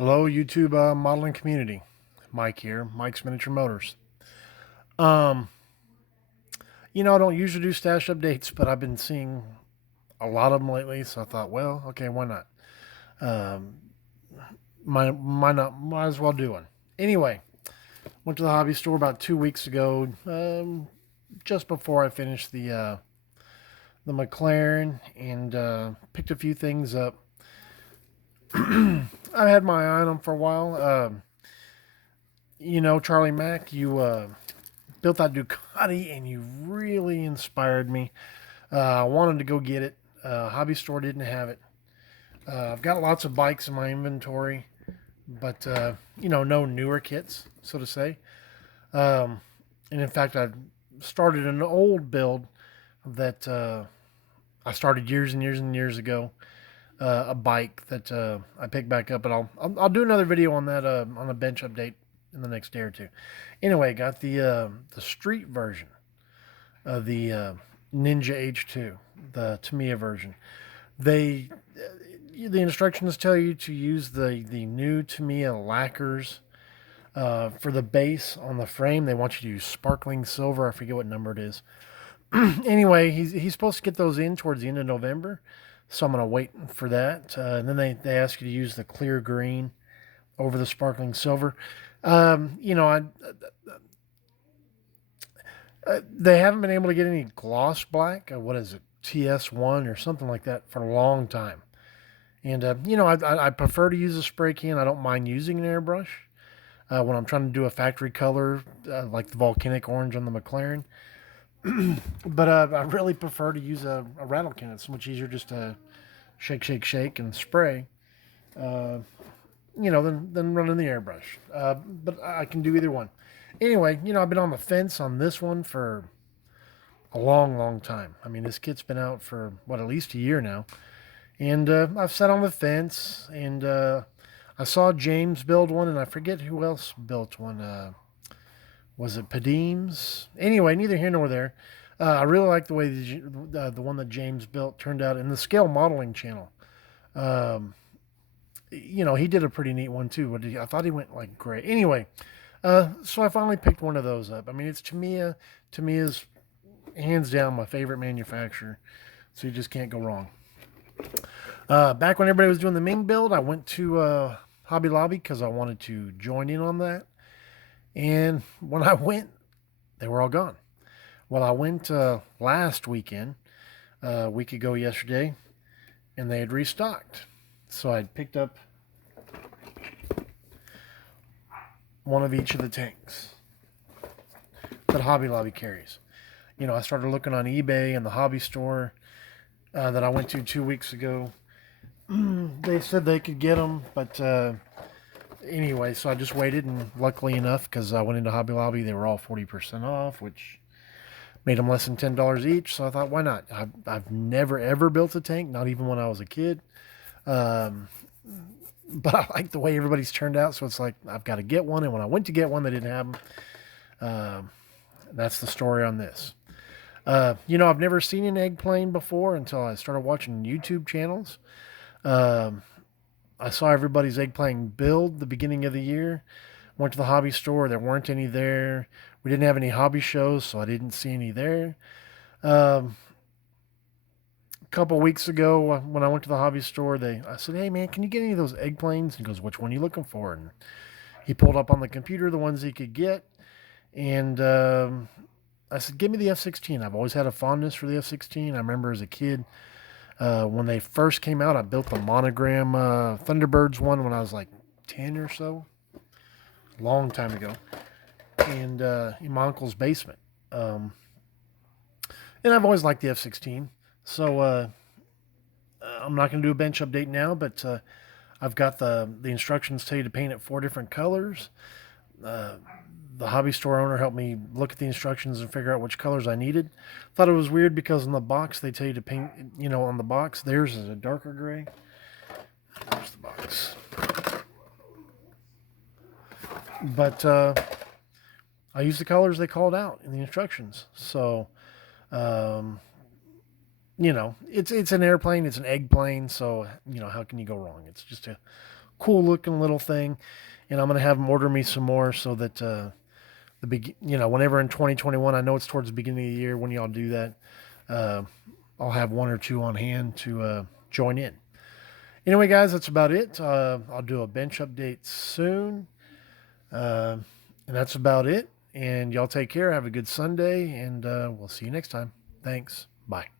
Hello, YouTube modeling community. Mike here, Mike's Miniature Motors. Um, I don't usually do stash updates, but I've been seeing a lot of them lately, so I thought, well, okay, why not? Um, might as well do one. Anyway, went to the hobby store about 2 weeks ago, just before I finished the McLaren, and picked a few things up. I had my eye on them for a while. Charlie Mack, you built that Ducati, and you really inspired me. I wanted to go get it. Hobby store didn't have it. I've got lots of bikes in my inventory, but no newer kits, so to say. And in fact, I started an old build that I started years and years and years ago. A bike that I picked back up, and I'll do another video on that on a bench update in the next day or two. Anyway, got the street version of the Ninja H2, the Tamiya version. They the instructions tell you to use the new Tamiya lacquers for the base on the frame. They want you to use sparkling silver. I forget what number it is. Anyway, he's supposed to get those in towards the end of November, so I'm gonna wait for that. And then they ask you to use the clear green over the sparkling silver. Um, you know, I, they haven't been able to get any gloss black. What is it, TS1 or something like that for a long time. And I prefer to use a spray can. I don't mind using an airbrush when I'm trying to do a factory color like the volcanic orange on the McLaren. But I really prefer to use a rattle can. It's much easier just to shake, shake, shake, and spray. Uh, than running the airbrush. But I can do either one. Anyway, I've been on the fence on this one for a long, long time. I mean, this kit's been out for at least a year now, and I've sat on the fence, and I saw James build one, and I forget who else built one. Was it Padeem's? Anyway, neither here nor there. I really like the way the one that James built turned out in the scale modeling channel. Um, he did a pretty neat one too. I thought he went like great. Anyway, so I finally picked one of those up. I mean, it's Tamiya. Tamiya's hands down my favorite manufacturer, so you just can't go wrong. Back when everybody was doing the Ming build, I went to Hobby Lobby because I wanted to join in on that. And when I went, they were all gone. Well, I went last weekend, a week ago yesterday, and they had restocked. So I picked up one of each of the tanks that Hobby Lobby carries. I started looking on eBay and the hobby store that I went to 2 weeks ago. They said they could get them, but anyway, so I just waited, and luckily enough, because I went into Hobby Lobby, they were all 40% off, which made them less than $10 each. So I thought, why not? I've never ever built a tank, not even when I was a kid. Um, but I like the way everybody's turned out, so it's like I've got to get one. And when I went to get one, they didn't have them. That's the story on this. I've never seen an egg plane before until I started watching YouTube channels. Um, I saw everybody's egg plane build the beginning of the year. Went to the hobby store. There weren't any there. We didn't have any hobby shows, so I didn't see any there. Um, a couple weeks ago, when I went to the hobby store, I said, "Hey man, can you get any of those egg planes?" And he goes, "Which one are you looking for?" And he pulled up on the computer the ones he could get, and I said, "Give me the F-16." I've always had a fondness for the F-16. I remember as a kid when they first came out, I built the monogram Thunderbirds one when I was like 10 or so, long time ago, and in my uncle's basement. Um, and I've always liked the F-16. So I'm not going to do a bench update now, but I've got the instructions tell you to paint it 4 different colors. Uh, the hobby store owner helped me look at the instructions and figure out which colors I needed. Thought it was weird because in the box they tell you to paint, on the box, theirs is a darker gray. There's the box. But I used the colors they called out in the instructions. So, um, it's an airplane, it's an egg plane, so how can you go wrong? It's just a cool looking little thing, and I'm gonna have them order me some more so that whenever in 2021, I know it's towards the beginning of the year when y'all do that, uh, I'll have one or two on hand to join in. Anyway, guys, that's about it. I'll do a bench update soon, uh, and that's about it. And y'all take care. Have a good Sunday, and we'll see you next time. Thanks. Bye.